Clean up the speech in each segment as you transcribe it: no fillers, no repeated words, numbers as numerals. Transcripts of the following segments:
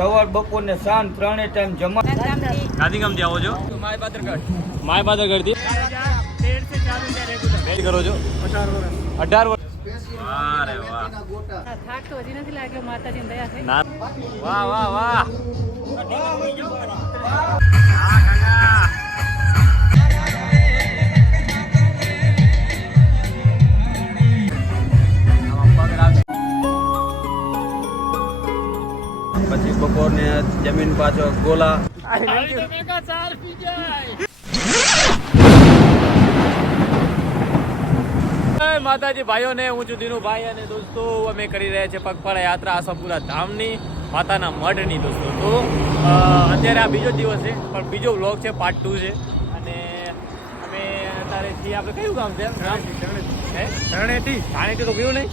સવાર બપોર ને સાંજ 3 ટાઈમ જમા. ગાંધીગામથી આવો છો? માય બાદરગઢ થી 13 से चालू है रेगुलर. વેટ કરો છો? 18 વર્ષ. અરે વાહ, થાક તો હજી નથી લાગ્યો, માતાજીની દયા છે. ના વાહ વાહ વાહ. હા કાકા. પછી બપોર ને જમીન પાછો ગોલા. માતાજી ભાઈઓ ને હું છું દિનુભાઈ અને દોસ્તો અમે કરી રહ્યા છીએ પગપાળા યાત્રા આશાપુરા ધામની માતાના મઢની દોસ્તો. તો અત્યારે આ બીજો દિવસ છે પણ બીજો વ્લોગ છે, પાર્ટ 2 છે. અને અમે અત્યારે છીએ, આપણે કયું ગામ છે? ધાણેટી તો ગયું નહીં?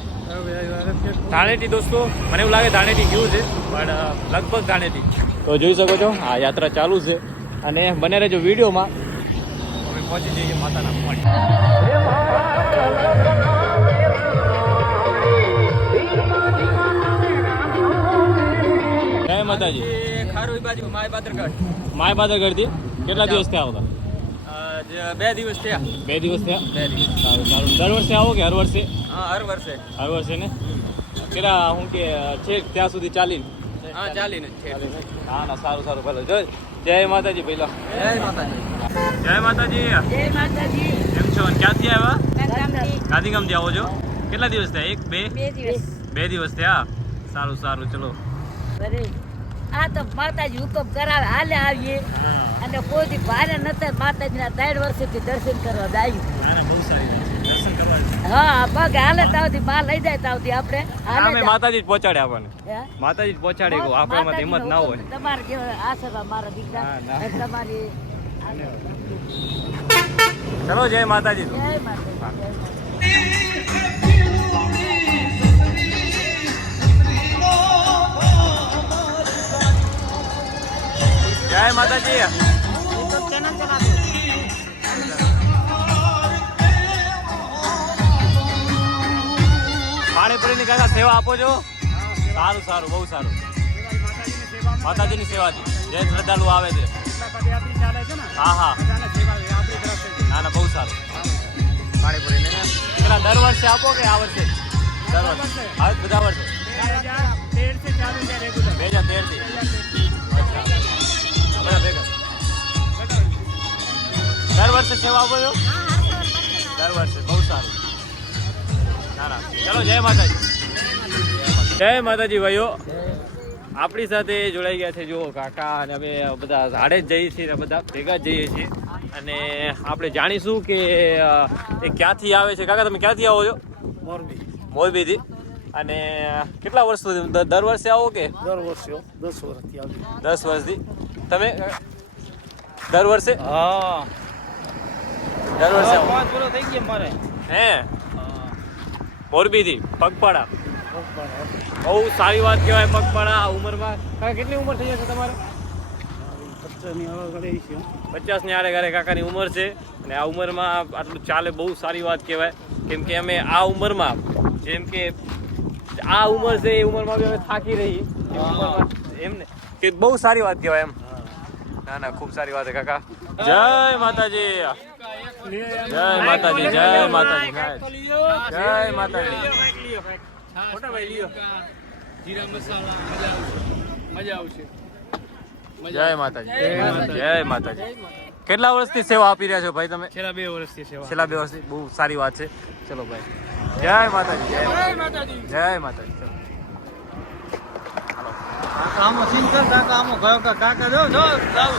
ધાણેટી દોસ્તો, મને એવું લાગે ધાણેટી ગયું છે પણ લગભગ ધાણેટી. તો જોઈ શકો છો આ યાત્રા ચાલુ છે અને બને રહેજો વિડીયોમાં. અમે પહોંચી જઈએ માતાના મઢ. જય માતાજી. ખારોઈ બાજુ માય બાદરગઢ. માય બાદરગઢ થી કેટલા દિવસ થયા આવતા? 2 દિવસ થયા. 2 દિવસ થયા. 2 દિવસ. સારું સારું. દર વર્ષે આવો કે હર વર્ષે? હા, હર વર્ષે. હર વર્ષે ને કેટલા હું કે છેક ત્યાં સુધી ચાલીને? હા, ચાલીને છે. ના ના, સારું સારું. ભલે જો. જય માતાજી પહેલા. જય માતાજી. જય માતાજી. જય માતાજી. કેમ છો? ક્યાંથી આવ્યા? ગામથી. ગાંધીગામથી આવો છો? કેટલા દિવસ થયા? 1 2 2 દિવસ. 2 દિવસ થયા. સારું સારું. ચલો. અરે આ તો માતાજી હુકમ કરાવે હાલે આવીએ. અને કોઈ ભારે નતા માતાજીના 3 વર્ષથી દર્શન કરવા જાય. બહુ સારી દર્શન કરવા. હા, પગ હાલે તાવથી માં લઈ જાય તાવથી આપણે હાલે અમે માતાજી જ પહોંચાડે આપણને. હે? માતાજી જ પહોંચાડે. આપણામાં હિંમત ના હોય. તમારે જેવો આશીર્વાદ મારા દીકરા ના, ના. અને તમારી ચલો જય માતાજી. જય માતાજી. જય માતાજી. પાણીપુરીની કાકા સેવા આપો છો? સારું સારું, બહુ સારું. માતાજીની સેવાથી જે શ્રદ્ધાળુ આવે છે. હા હા, ના ના, બહુ સારું. પાણીપુરીને કેટલા દર વર્ષે આપો કે આ વર્ષે? દર વર્ષે. હા, બધા વર્ષે. 2013 થી ચાલુ છે રેગ્યુલર. 2013 થી. અચ્છા. બધા ભેગા. દર વર્ષે સેવા આપો છો? દર વર્ષે. બહુ સારું. ના ના, ચલો જય માતાજી. જય માતાજી ભાઈઓ. આપણી સાથે જોડાઈ ગયા છે જો કાકા, અને અમે બધા ઝાડે જ જઈએ છીએ, બધા ભેગા જ જઈએ છીએ. અને આપણે જાણીશું કે એ ક્યાંથી આવે છે. કાકા તમે ક્યાંથી આવો છો? મોરબી. મોરબીથી. અને કેટલા વર્ષ સુધી દર વર્ષે આવો કે? દર વર્ષે 10 વર્ષથી આવી. 10 વર્ષથી. તમે દર વર્ષે? હા, દર વર્ષે 5 વર્ષ થઈ ગયા મારે. હે? મોરબીથી પગપાળા. બહુ સારી વાત કહેવાય પગપાળા આ ઉંમરમાં. કાકા કેટલી ઉંમર થઈ જશે તમારે? 50 ની આડે ગાડે કાકાની ઉંમર છે. અને આ ઉંમરમાં આટલું ચાલે બહુ સારી વાત કહેવાય. કેમ કે અમે આ ઉંમરમાં, જેમ કે આ ઉંમર છે એ ઉંમરમાં બી અમે થાકી રહી એમને, કે બહુ સારી વાત કહેવાય એમ. ના ના, ખૂબ સારી વાત છે કાકા. જય માતાજી. જય માતાજી. જય માતાજી. જય માતાજી. મોટા ભાઈ લ્યો. જીરા મસાલા મજા આવશે. જય માતાજી. જય માતાજી. કેટલા વર્ષથી સેવા આપી રહ્યા છો ભાઈ તમે? છેલ્લા 2 વર્ષથી સેવા. છેલ્લા 2 વર્ષથી. બહુ સારી વાત છે. ચલો ભાઈ. જય માતાજી. જય માતાજી. જય માતાજી. ચલો. આમાં સીન કર કાકા, આમાં ગયો કાકા જો જો જાવ.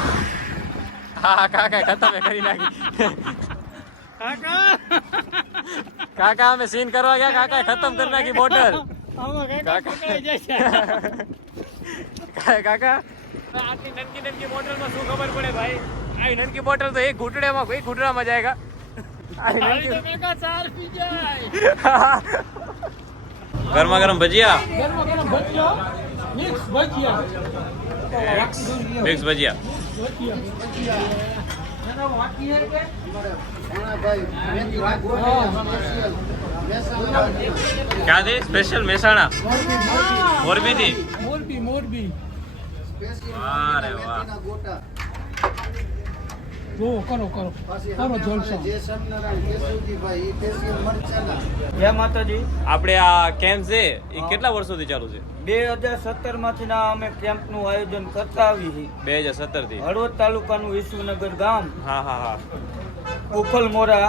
હા કાકા ખતમ કરી નાખી. કાકા કાકા અમે સીન કરવા ગયા, કાકા ખતમ કરી નાખી બોટલ. કાકા કાકા આટલી નનકી નનકી બોટલમાં શું ખબર પડે ભાઈ? આવી નનકી બોટલ તો એક ઘૂંટડામાં જાયગા. ગરમા ગરમ ભજીયા. મિક્સ ભજીયા. ક્યાંથી? સ્પેશિયલ મહેસાણા. મોરબીથી. મોરબી. વાહ રે વાહ. જય માતાજી. આપણે આ કેમ્પ છે એ કેટલા વર્ષોથી ચાલુ છે? 2017 માંથી ના અમે કેમ્પ નું આયોજન કરતા આવી છીએ. 2017 થી. હળવદ તાલુકાનું વિશ્વનગર ગામ, હા હા હા. ઉખલમોરા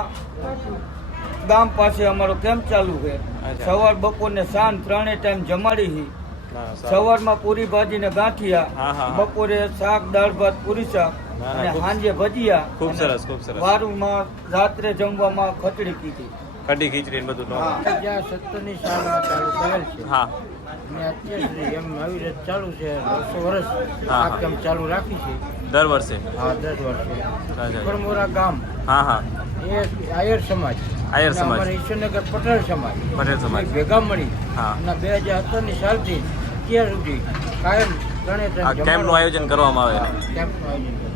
ગામ પાસે અમારો કેમ્પ ચાલુ છે. અચ્છા. સવાર બપોર ને સાંજ ત્રણેય ટાઈમ જમાડી છે. ના, સારું. સવારમાં પૂરી ભાજી ને ગાંઠિયા, હા, હા, હા. બપોરે શાક દાળ ભાત પૂરી શાક ના, અને ખૂબ- સાંજે ભજીયા. ખૂબ અને સરસ, ખૂબ સરસ. વારુમાં રાત્રે જમવામાં ખીચડી કીધી. કઢી ખીચડી ને બધું. હા. 2017 સાલમાં ચાલુ કરેલ છે હા અને અત્યાર સુધી એમ આવી રીતે ચાલુ છે. 200 વર્ષ હા, આ હા. કેમ ચાલુ રાખી છે. દર વર્ષે. હા 10 વર્ષે. અચ્છા. પરમોરા ગામ હા હા. એ આયર સમાજ આયર અને સમાજ. અમારા ઈશ્વરનગર પટેલ સમાજ પટેલ સમાજ. એ ભેગા મળી હા. અને 2017 સાલથી અત્યાર સુધી કાયમ ત્રણે આ ત્રણ કેમ્પનું આયોજન કરવામાં આવે. કેમ્પનું આયોજન કરે.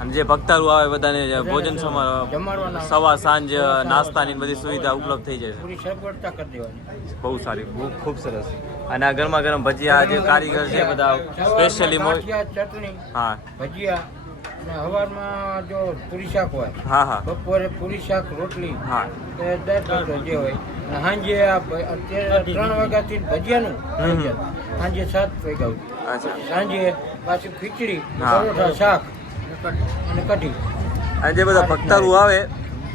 અને જે ભક્તાળુ આવે બધાને જે ભોજન જમાડવાના. સવાર સાંજ નાસ્તાની બધી સુવિધા ઉપલબ્ધ થઈ જાય છે. પૂરી સગવડતા કરી દેવાની. બહુ સારી, બહુ ખૂબ સરસ. અને આ ગરમા ગરમ ભજીયા જે કારીગર છે બધા સ્પેશિયલી ગાંઠિયા, ચટણી, હા ભજીયા અને સવારમાં જો પૂરી શાક હોય, હા હા બપોરે પૂરી શાક રોટલી, હા. એ દર વખતે જે હોય અને સાંજે અત્યારે 3 વાગ્યાથી ભજીયાનું આયોજન. સાંજે 7 વાગ્યા સુધી. અચ્છા. સાંજે પાછું ખીચડી, હા. પરોઠા, શાક અને કઢી. અને જે બધા ભક્તાળુ આવે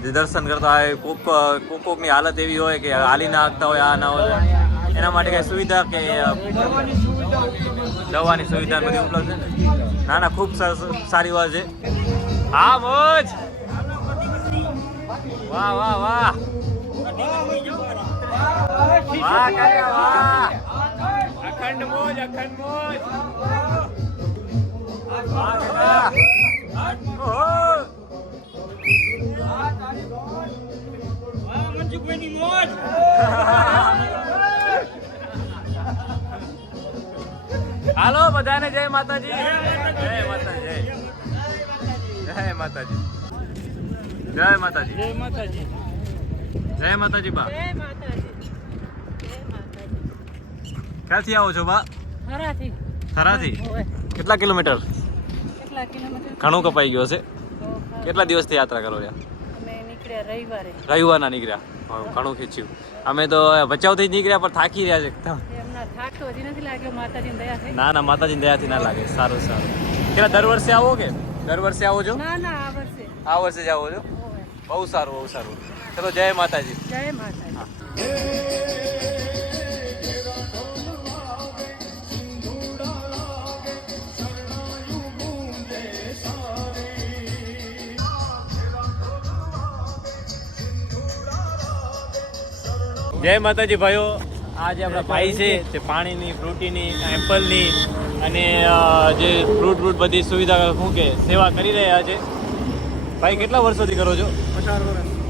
જે દર્શન કરતા હોય કોકની હાલત એવી હોય કે હાલી ના આગતા હોય, આ ના હોય, એના માટે કઈ સુવિધા કે દવાની સુવિધા બધી ઉપલબ્ધ છે ને? ના ના, ખૂબ સારી વાત છે. હા મોજ. વાહ વાહ વાહ. વાહ કાકા વાહ. અખંડ મોજ, અખંડ મોજ. વાહ કાકા. ઓહો. હાલો બધાને જય માતાજી. જય માતાજી. જય માતાજી. જય માતાજી. જય માતાજી. જય માતાજી બા. ક્યાંથી આવો છો બા? હરાથી. થરાથી. કેટલા કિલોમીટર? કેટલા કિલોમીટર? ઘણું કપાઈ ગયો છે. કેટલા દિવસથી યાત્રા કરો રહ્યા? અમે નીકળ્યા રવિવારે. રવિવારના નીકળ્યા. હા, ઘણું ખેંચ્યું. અમે તો ભચાઉથી જ નીકળ્યા પણ થાકી રહ્યા છે એકદમ. એમના થાક તો હજી નથી લાગ્યો, માતાજીની દયા છે. ના ના, માતાજીની દયાથી ના લાગે. સારું સારું. કેટલા દર વર્ષે આવો કે દર વર્ષે આવો છો? ના ના, આ વર્ષે. આ વર્ષે જ આવો છો? ઓવે. બહુ સારું, બહુ સારું. ચલો જય માતાજી. જય માતાજી. જય માતાજી ભાઈઓ. આ જે આપણા ભાઈ છે તે પાણીની, ફ્રૂટીની, એપલની અને જે ફ્રૂટ બધી સુવિધા શું કે સેવા કરી રહ્યા છે. ભાઈ કેટલા વર્ષોથી કરો છો?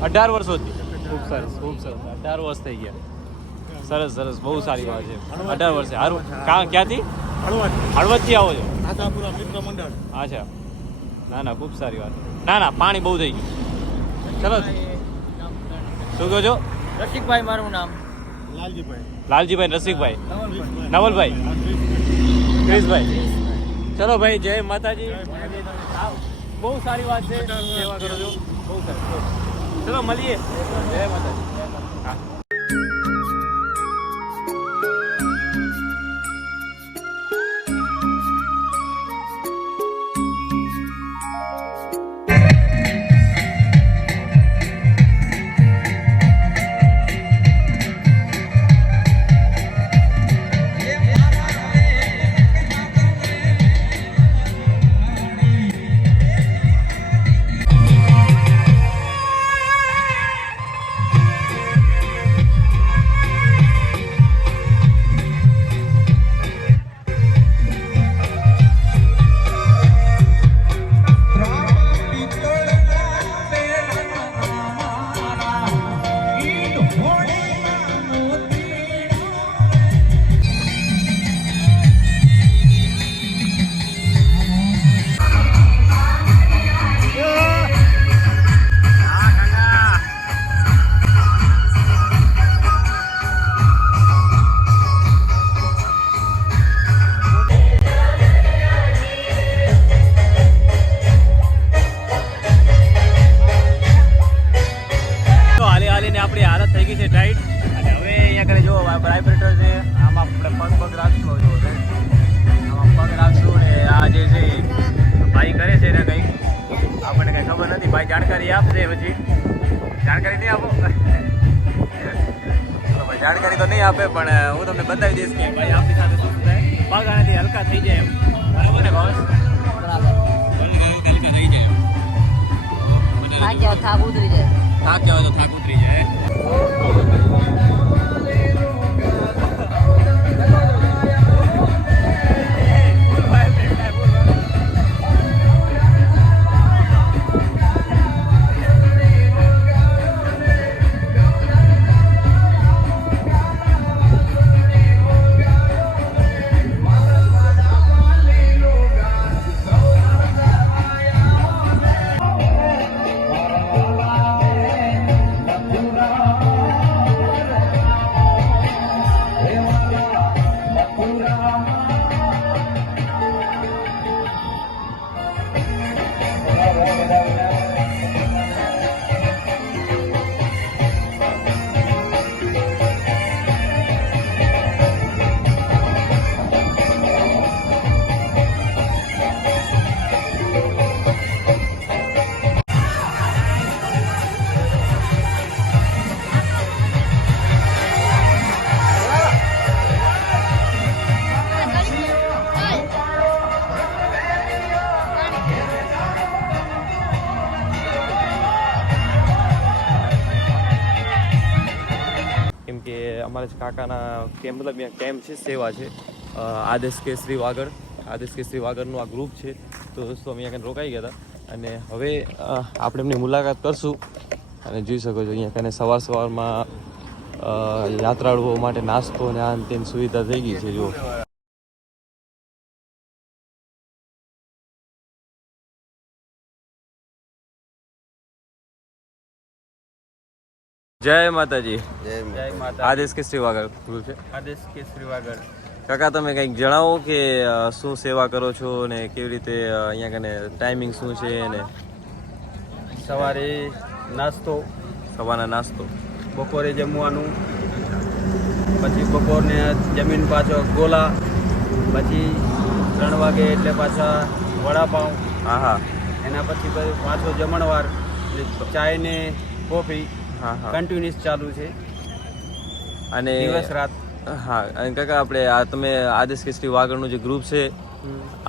18 વર્ષોથી. ખૂબ સરસ, ખૂબ સરસ. 18 વર્ષ થઈ ગયા. સરસ સરસ, બહુ સારી વાત છે. 18 વર્ષે. સારું. ક્યાંથી? હળવદથી આવો છો? અચ્છા. ના ના, ખૂબ સારી વાત. ના ના, પાણી બહુ થઈ ગયું. ચલો. શું કહો છો? રસિકભાઈ મારું નામ. લાલજીભાઈ, રસિકભાઈ, નવલભાઈ, ક્રિશભાઈ. ચલો ભાઈ, જય માતાજી. બહુ સારી વાત છે, સેવા કરો છો. બહુ સરસ. ચલો મળીએ. જય માતાજી. હા. ભાઈ જાણકારી આપશે પછી. જાણકારી નહીં આપો જાણકારી તો નહીં આપે, પણ હું તમને બતાવી દઈશ કે ભાઈ આપણી સાથે શું થાય. પગ આનાથી હલકા થઈ જાય એમ, બરાબર ને ભાવેશ? હલકા થઈ જાય એમ. થાક ઉતરી જાય. થાક કહેવાય તો થાક ઉતરી જાય. કે અમારા જ કાકાના કેમ્પ, મતલબ અહીંયા કેમ્પ છે, સેવા છે, આદેશ કેસરી વાગડનું આ ગ્રુપ છે. તો દોસ્તો અમે અહીંયા રોકાઈ ગયા હતા અને હવે આપણે એમની મુલાકાત કરશું. અને જોઈ શકો છો અહીંયા કને સવારમાં યાત્રાળુઓ માટે નાસ્તો અને આ તેની સુવિધા થઈ ગઈ છે. જો જય માતાજી. જય માતા. આદેશ કેસરી વાગડ ગ્રુપ છે. આદેશ કેસરી વાગડ. કાકા તમે કંઈક જણાવો કે શું સેવા કરો છો ને કેવી રીતે અહીંયા કને ટાઈમિંગ શું છે ને? સવારે નાસ્તો, સવારના નાસ્તો, બપોરે જમવાનું, પછી બપોરને જમીન પાછો ગોલા, પછી 3 વાગે એટલે પાછા વડાપાઉં, હા હા એના પછી પાછો જમણવાર, ચાય ને કોફી હા હા કન્ટિન્યુઅસ ચાલુ છે અને દિવસ રાત. હા અને કાકા આપણે આ તમે આદેશ કેસરી વાગડનું જે ગ્રુપ છે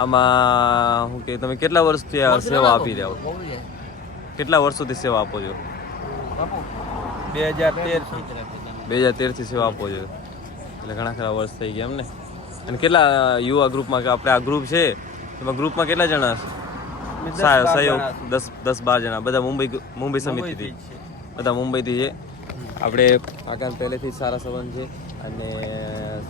આમાં શું કે તમે કેટલા વર્ષથી આ સેવા આપી રહ્યા છો? કેટલા વર્ષોથી સેવા આપો છો? 2013 થી સેવા આપો છો, એટલે ઘણા ખરા વર્ષ થઈ ગયા એમને. અને કેટલા યુવા ગ્રુપમાં, કે આપણે આ ગ્રુપ છે એમાં ગ્રુપમાં કેટલા જણા સહયોગ? 10-12 જણા, બધા મુંબઈ સમિતિથી, બધા મુંબઈથી છે. આપણે કાકા પહેલેથી સારા સંબંધ છે અને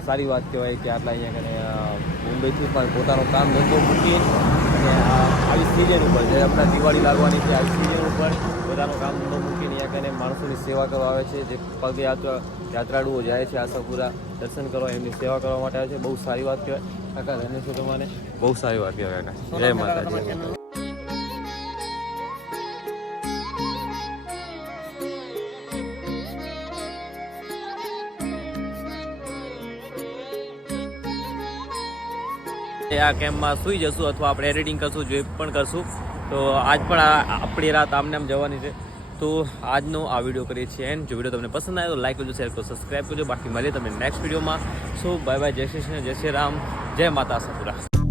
સારી વાત કહેવાય કે આટલા અહીંયા મુંબઈથી પણ પોતાનું કામ ધંધો મૂકી અને આવી સિઝન ઉપર, જે હમણાં દિવાળી લાગવાની છે, આવી સિઝન ઉપર પોતાનું કામ ધંધો મૂકીને અહીંયા કને માણસોની સેવા કરવા આવે છે. જે યાત્રાળુઓ જાય છે આશાપુરા દર્શન કરવા, એમની સેવા કરવા માટે આવે છે. બહુ સારી વાત કહેવાય કાકા. ધન્ય છો તમારે, બહુ સારી વાત કહેવાય કાકા. જય માતાજી. આ કેમ્પમાં સૂઈ જશું અથવા આપણે એડિટિંગ કરશું, જે પણ કરશું. તો આજ પણ આપણી રાત આમને આમ જવાની છે. તો આજનો આ વિડીયો કરીએ છીએ એન્ડ. જો વિડીયો તમને પસંદ આવ્યો તો લાઈક કરજો, શેર કરજો, સબસ્ક્રાઈબ કરજો. બાકી મળીએ તમને નેક્સ્ટ વિડીયોમાં. So bye bye. જય શ્રી કૃષ્ણ, જય શ્રી રામ, જય માતા આશાપુરા.